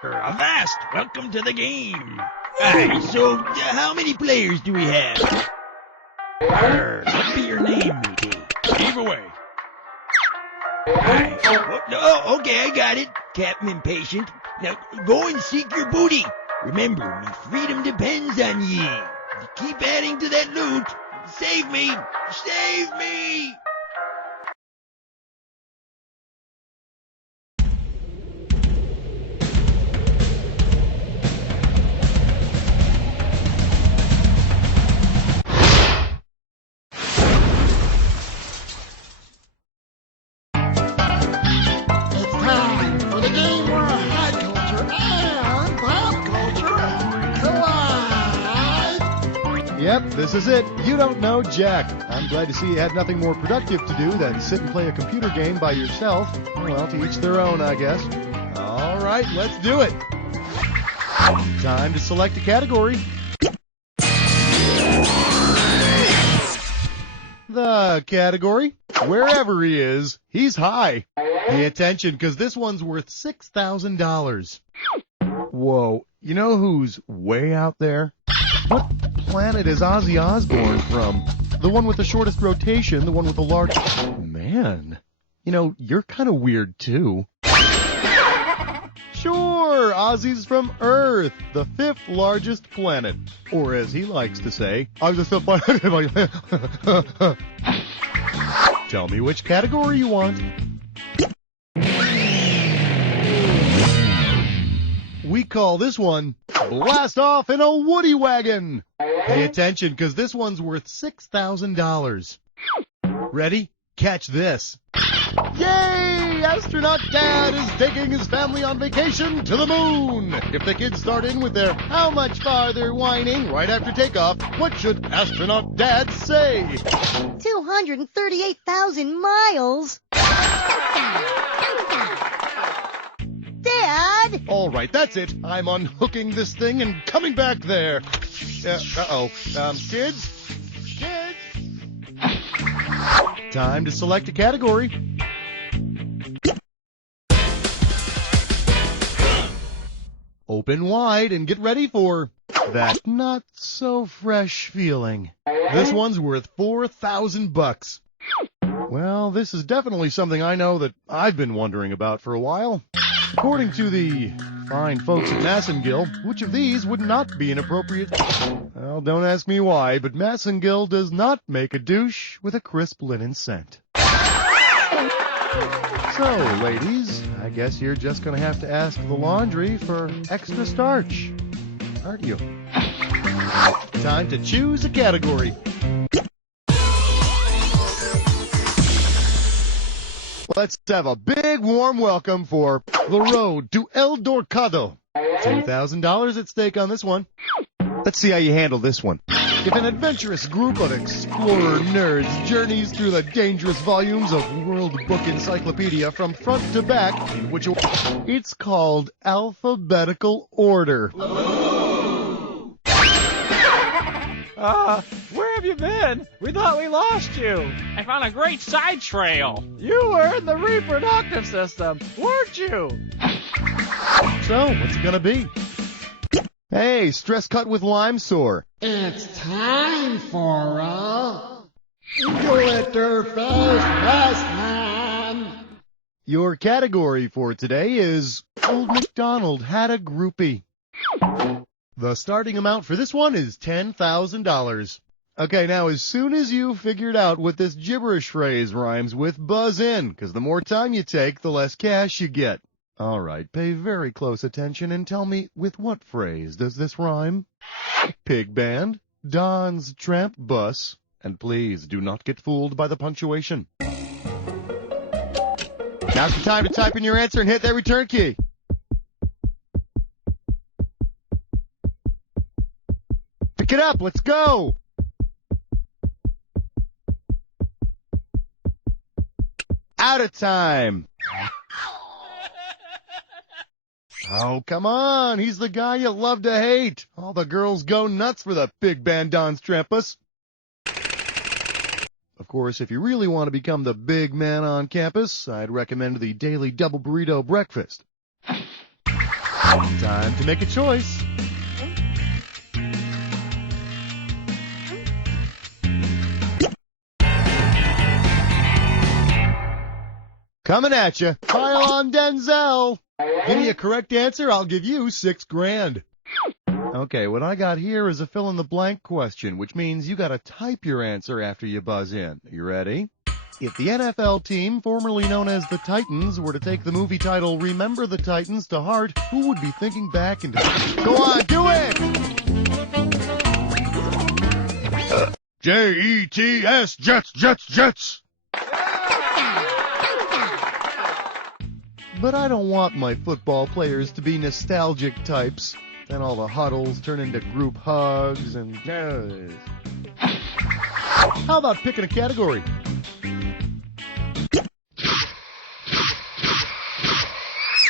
Avast! Welcome to the game. Aye, so how many players do we have? What be your name, matey? Heave away. Aye. Okay, I got it. Captain Impatient. Now, go and seek your booty. Remember, me freedom depends on ye. Keep adding to that loot. Save me! Save me! Yep, this is it. You don't know Jack. I'm glad to see you had nothing more productive to do than sit and play a computer game by yourself. Well, to each their own, I guess. All right, let's do it. Time to select a category. The category, wherever he is, he's high. Pay attention, because this one's worth $6,000. Whoa, you know who's way out there? What planet is Ozzy Osbourne from? The one with the shortest rotation, the one with the large... Man, you know, you're kind of weird, too. Sure, Ozzy's from Earth, the 5th largest planet. Or as he likes to say, I'm just a... Tell me which category you want. We call this one Blast Off in a Woody Wagon. Pay attention, because this one's worth $6,000. Ready? Catch this. Yay! Astronaut Dad is taking his family on vacation to the moon. If the kids start in with their how much farther whining right after takeoff, what should Astronaut Dad say? 238,000 miles? Dad! All right, that's it. I'm unhooking this thing and coming back there. Kids? Kids? Time to select a category. Open wide and get ready for that not-so-fresh feeling. This one's worth $4,000. Well, this is definitely something I know that I've been wondering about for a while. According to the fine folks at Massengill, which of these would not be inappropriate? Well, don't ask me why, but Massengill does not make a douche with a crisp linen scent. So, ladies, I guess you're just going to have to ask the laundry for extra starch, aren't you? Time to choose a category. Let's have a big warm welcome for the road to El Dorcado. $2,000 at stake on this one. Let's see how you handle this one. If an adventurous group of explorer nerds journeys through the dangerous volumes of World Book Encyclopedia from front to back, in which it's called alphabetical order. Where have you been? We thought we lost you. I found a great side trail. You were in the reproductive system, weren't you? So, what's it gonna be? Hey, stress cut with lime sore. It's time for a Glitterface Festman. Your category for today is Old MacDonald Had a Groupie. The starting amount for this one is $10,000. Okay, now as soon as you figured out what this gibberish phrase rhymes with, buzz in, because the more time you take, the less cash you get. All right, pay very close attention and tell me, with what phrase does this rhyme? Pig band, Don's tramp bus, and please do not get fooled by the punctuation. Now's the time to type in your answer and hit that return key. Pick it up, let's go! Out of time! Oh, come on, he's the guy you love to hate. All the girls go nuts for the Pig Band Don's Trampus. Of course, if you really want to become the big man on campus, I'd recommend the Daily Double Burrito Breakfast. Time to make a choice. Coming at you. Pile on Denzel. Give me a correct answer, I'll give you $6,000. Okay, what I got here is a fill-in-the-blank question, which means you gotta type your answer after you buzz in. You ready? If the NFL team, formerly known as the Titans, were to take the movie title Remember the Titans to heart, who would be thinking back into... Go on, do it! Jets, Jets, Jets, Jets! But I don't want my football players to be nostalgic types. Then all the huddles turn into group hugs and... How about picking a category?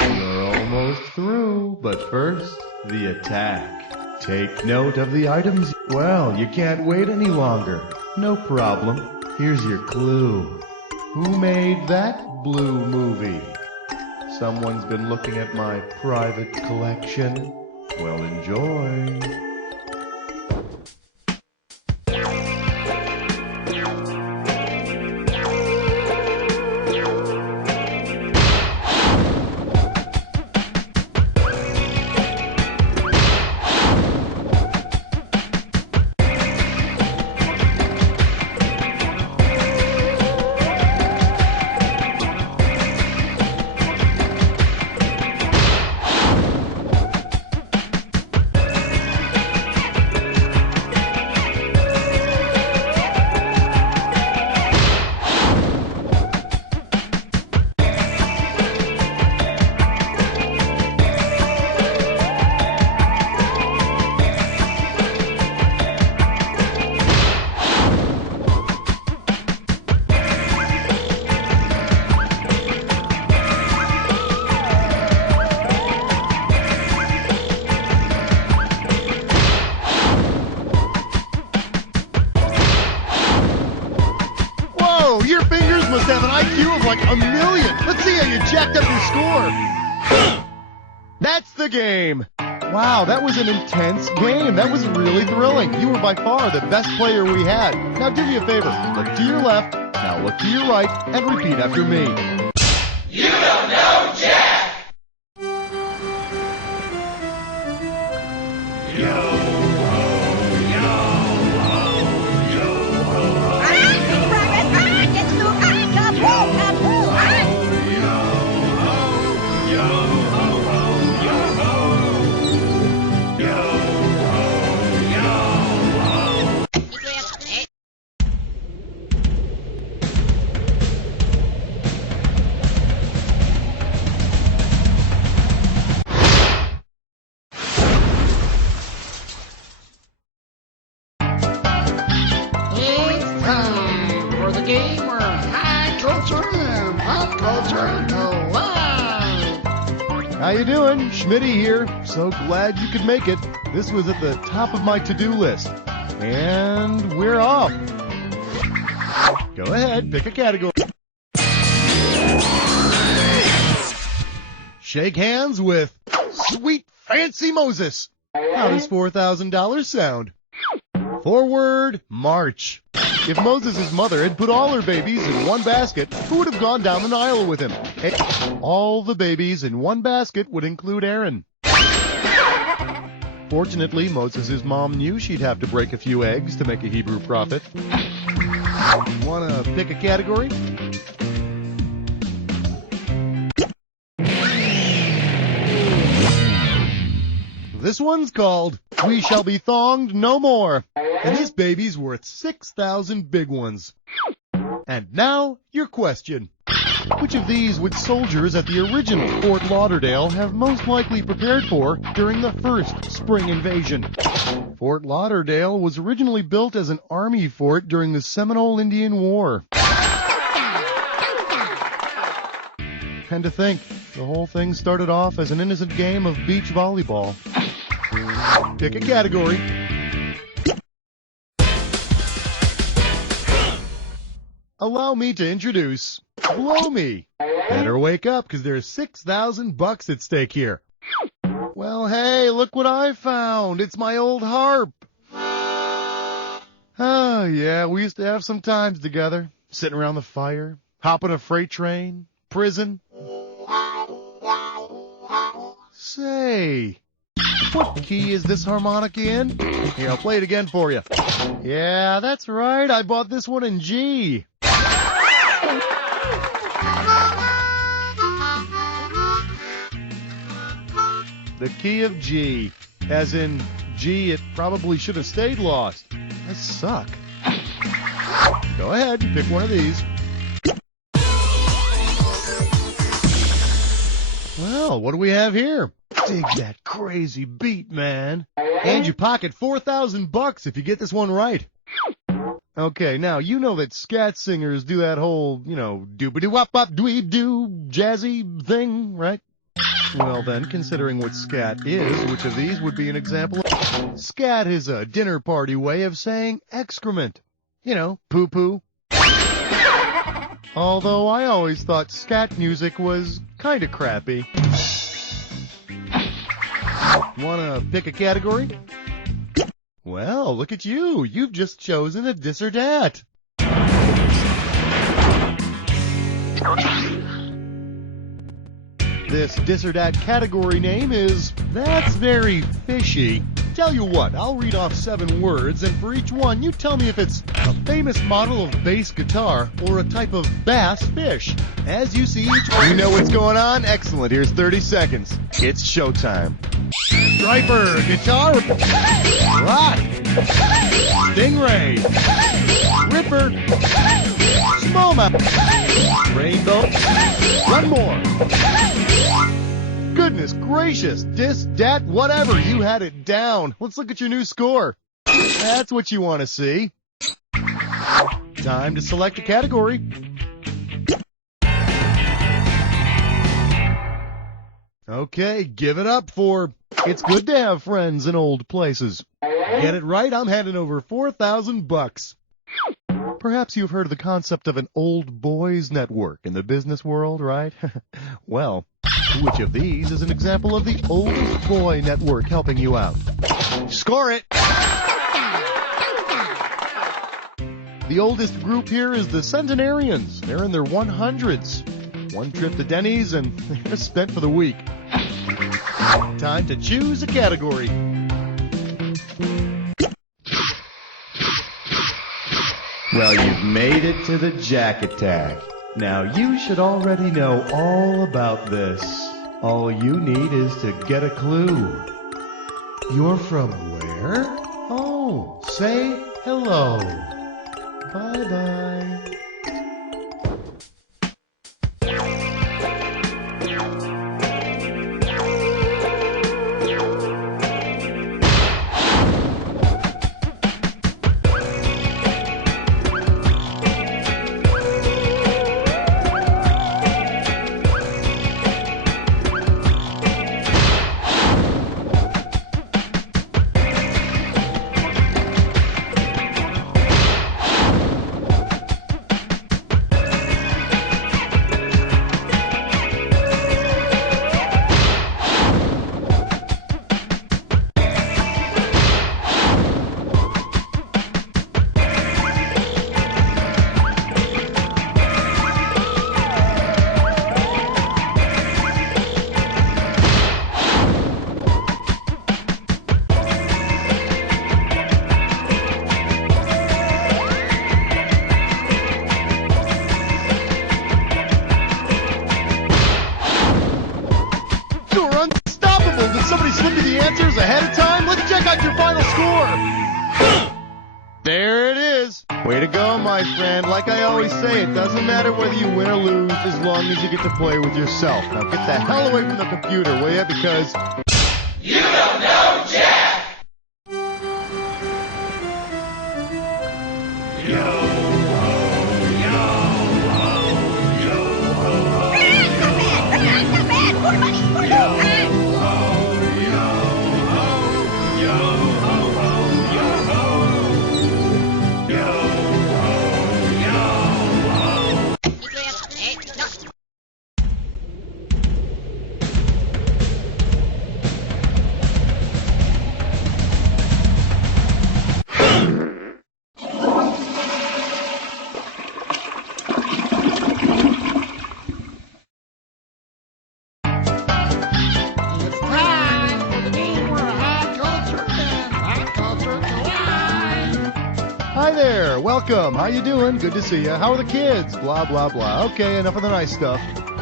You're almost through, but first, the attack. Take note of the items. Well, you can't wait any longer. No problem. Here's your clue. Who made that blue movie? Someone's been looking at my private collection. Well, enjoy. Your fingers must have an IQ of like 1,000,000. Let's see how you jacked up your score. That's the game. Wow, that was an intense game. That was really thrilling. You were by far the best player we had. Now do me a favor. Look to your left, now look to your right, and repeat after me. You don't know Jack! Game where high culture and pop culture collide. How you doing? Schmitty here. So glad you could make it. This was at the top of my to-do list. And we're off. Go ahead, pick a category. Shake hands with Sweet Fancy Moses. How does $4,000 sound? Forward march. If Moses' mother had put all her babies in one basket, who would have gone down the Nile with him? All the babies in one basket would include Aaron. Fortunately, Moses' mom knew she'd have to break a few eggs to make a Hebrew prophet. Want to pick a category? This one's called We Shall Be Thonged No More. And this baby's worth 6,000 big ones. And now, your question. Which of these would soldiers at the original Fort Lauderdale have most likely prepared for during the first spring invasion? Fort Lauderdale was originally built as an army fort during the Seminole Indian War. And to think, the whole thing started off as an innocent game of beach volleyball. Pick a category. Allow me to introduce Blow Me. Better wake up, because there's $6,000 at stake here. Well, hey, look what I found. It's my old harp. Oh, yeah, we used to have some times together. Sitting around the fire, hopping a freight train, prison. Say, what key is this harmonica in? Here, I'll play it again for you. Yeah, that's right. I bought this one in G. The key of G. As in, G, it probably should have stayed lost. I suck. Go ahead, pick one of these. Well, what do we have here? Dig that crazy beat, man. And you pocket $4,000 if you get this one right. Okay, now, you know that scat singers do that whole, doobity-wop-wop-dweeb-doo jazzy thing, right? Well then, considering what scat is, which of these would be an example of... Scat is a dinner party way of saying excrement. Poo-poo. Although I always thought scat music was kinda crappy. Wanna pick a category? Well, look at you. You've just chosen a dis or dat. This dis or dat category name is That's Very Fishy. Tell you what, I'll read off 7 words, and for each one, you tell me if it's a famous model of bass guitar or a type of bass fish. As you see each one, you know what's going on? Excellent. Here's 30 seconds. It's showtime. Striper, guitar, rock, stingray, ripper, smallmouth, rainbow, one more. Goodness gracious, dis, dat, whatever, you had it down. Let's look at your new score. That's what you want to see. Time to select a category. Okay, give it up for It's Good to Have Friends in Old Places. Get it right, I'm handing over $4,000. Perhaps you've heard of the concept of an old boys network in the business world, right? Well, which of these is an example of the oldest boy network helping you out? Score it! The oldest group here is the Centenarians. They're in their 100s. One trip to Denny's and they're spent for the week. Time to choose a category. Well, you've made it to the Jack Attack. Now, you should already know all about this. All you need is to get a clue. You're from where? Oh, say hello. Bye-bye. Ahead of time, let's check out your final score. There it is. Way to go, my friend. Like I always say, it doesn't matter whether you win or lose as long as you get to play with yourself. Now get the hell away from the computer, will ya? Because you don't know Jack! there, welcome. How you doing? Good to see you. How are the kids? Blah, blah, blah. Okay, enough of the nice stuff.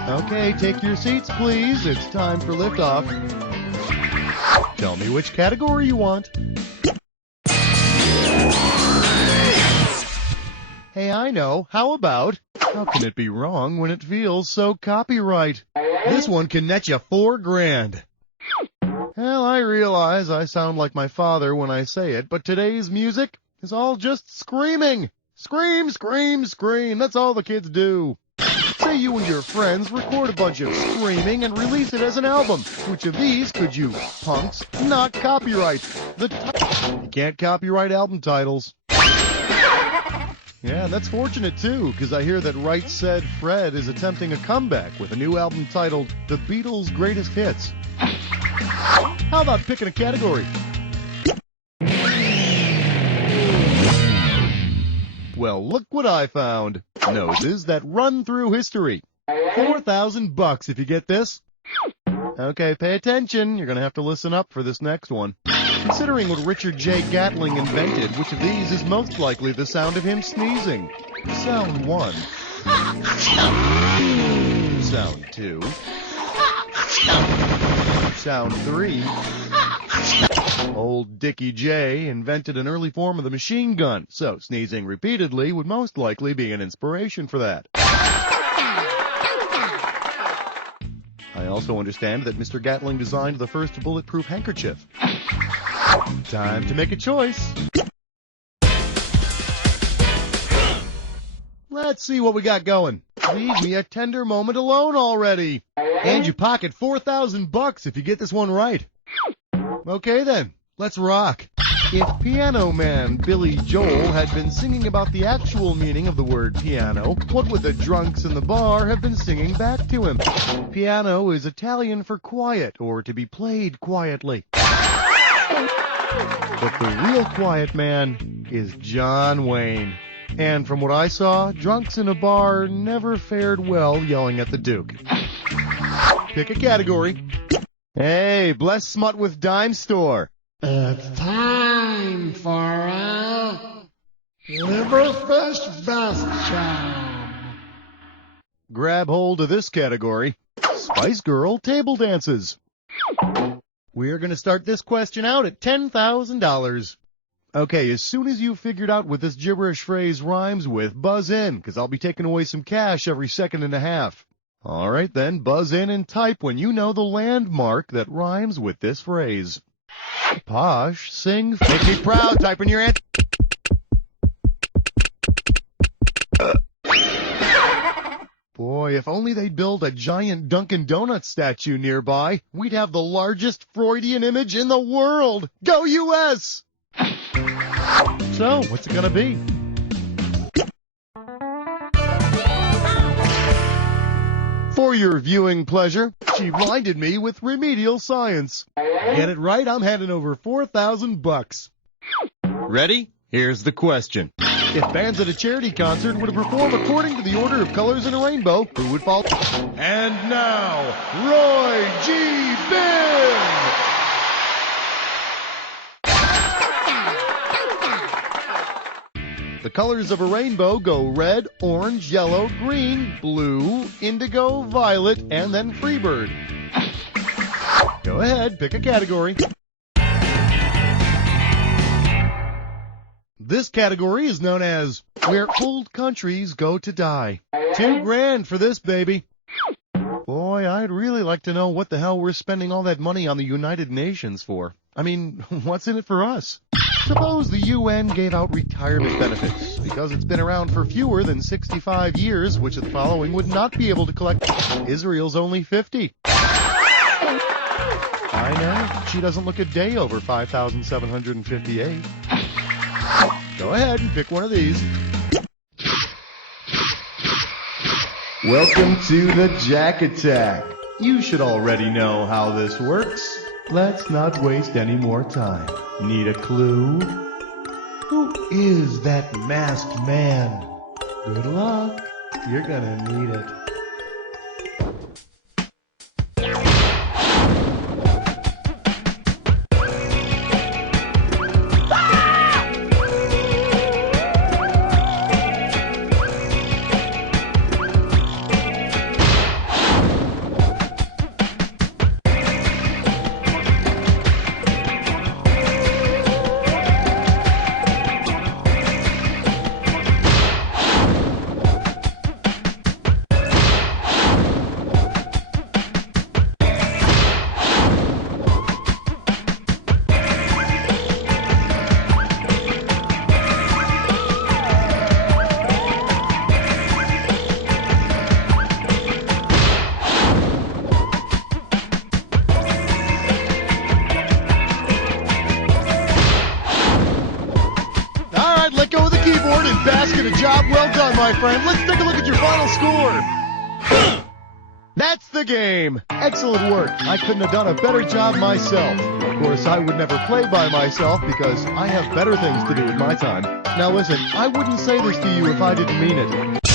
Okay, take your seats, please. It's time for liftoff. Tell me which category you want. Hey, I know. How about? How can it be wrong when it feels so copyright? This one can net you $4,000. Well, I realize I sound like my father when I say it, but today's music is all just screaming. Scream, scream, scream. That's all the kids do. Say you and your friends record a bunch of screaming and release it as an album. Which of these could you, punks, not copyright? You can't copyright album titles. Yeah, that's fortunate too, because I hear that Right Said Fred is attempting a comeback with a new album titled The Beatles' Greatest Hits. How about picking a category? Well, look what I found. Noses that run through history. $4,000 if you get this. Okay, pay attention. You're going to have to listen up for this next one. Considering what Richard J. Gatling invented, which of these is most likely the sound of him sneezing? Sound 1. Sound 2. Sound 3. Old Dickie J invented an early form of the machine gun, so sneezing repeatedly would most likely be an inspiration for that. I also understand that Mr. Gatling designed the first bulletproof handkerchief. Time to make a choice. Let's see what we got going. Leave me a tender moment alone already. And you pocket $4,000 if you get this one right. Okay then, let's rock. If Piano Man Billy Joel had been singing about the actual meaning of the word piano, what would the drunks in the bar have been singing back to him? Piano is Italian for quiet, or to be played quietly. But the real quiet man is John Wayne. And from what I saw, drunks in a bar never fared well yelling at the Duke. Pick a category. Hey, bless smut with dime store. It's time for a Liverfish Vest Job. Grab hold of this category. Spice Girl table dances. We're going to start this question out at $10,000. Okay, as soon as you've figured out what this gibberish phrase rhymes with, buzz in, because I'll be taking away some cash every second and a half. All right, then, buzz in and type when you know the landmark that rhymes with this phrase. Posh, sing, make me proud, type in your answer. Boy, if only they'd build a giant Dunkin' Donuts statue nearby, we'd have the largest Freudian image in the world. Go US! So, what's it gonna be? For your viewing pleasure, she blinded me with remedial science. Get it right, I'm handing over $4,000. Ready? Here's the question. If bands at a charity concert were to perform according to the order of colors in a rainbow, who would fall? And now, Roy G. Biv! The colors of a rainbow go red, orange, yellow, green, blue, indigo, violet, and then Freebird. Go ahead, pick a category. This category is known as Where Old Countries Go to Die. $2,000 for this, baby. Boy, I'd really like to know what the hell we're spending all that money on the United Nations for. I mean, what's in it for us? Suppose the UN gave out retirement benefits, because it's been around for fewer than 65 years, which of the following would not be able to collect. Israel's only 50. I know, she doesn't look a day over 5,758. Go ahead and pick one of these. Welcome to the Jack Attack. You should already know how this works. Let's not waste any more time. Need a clue? Who is that masked man? Good luck. You're gonna need it. did a job well done, my friend. Let's take a look at your final score. That's the game. Excellent work. I couldn't have done a better job myself. Of course, I would never play by myself because I have better things to do with my time. Now listen, I wouldn't say this to you if I didn't mean it.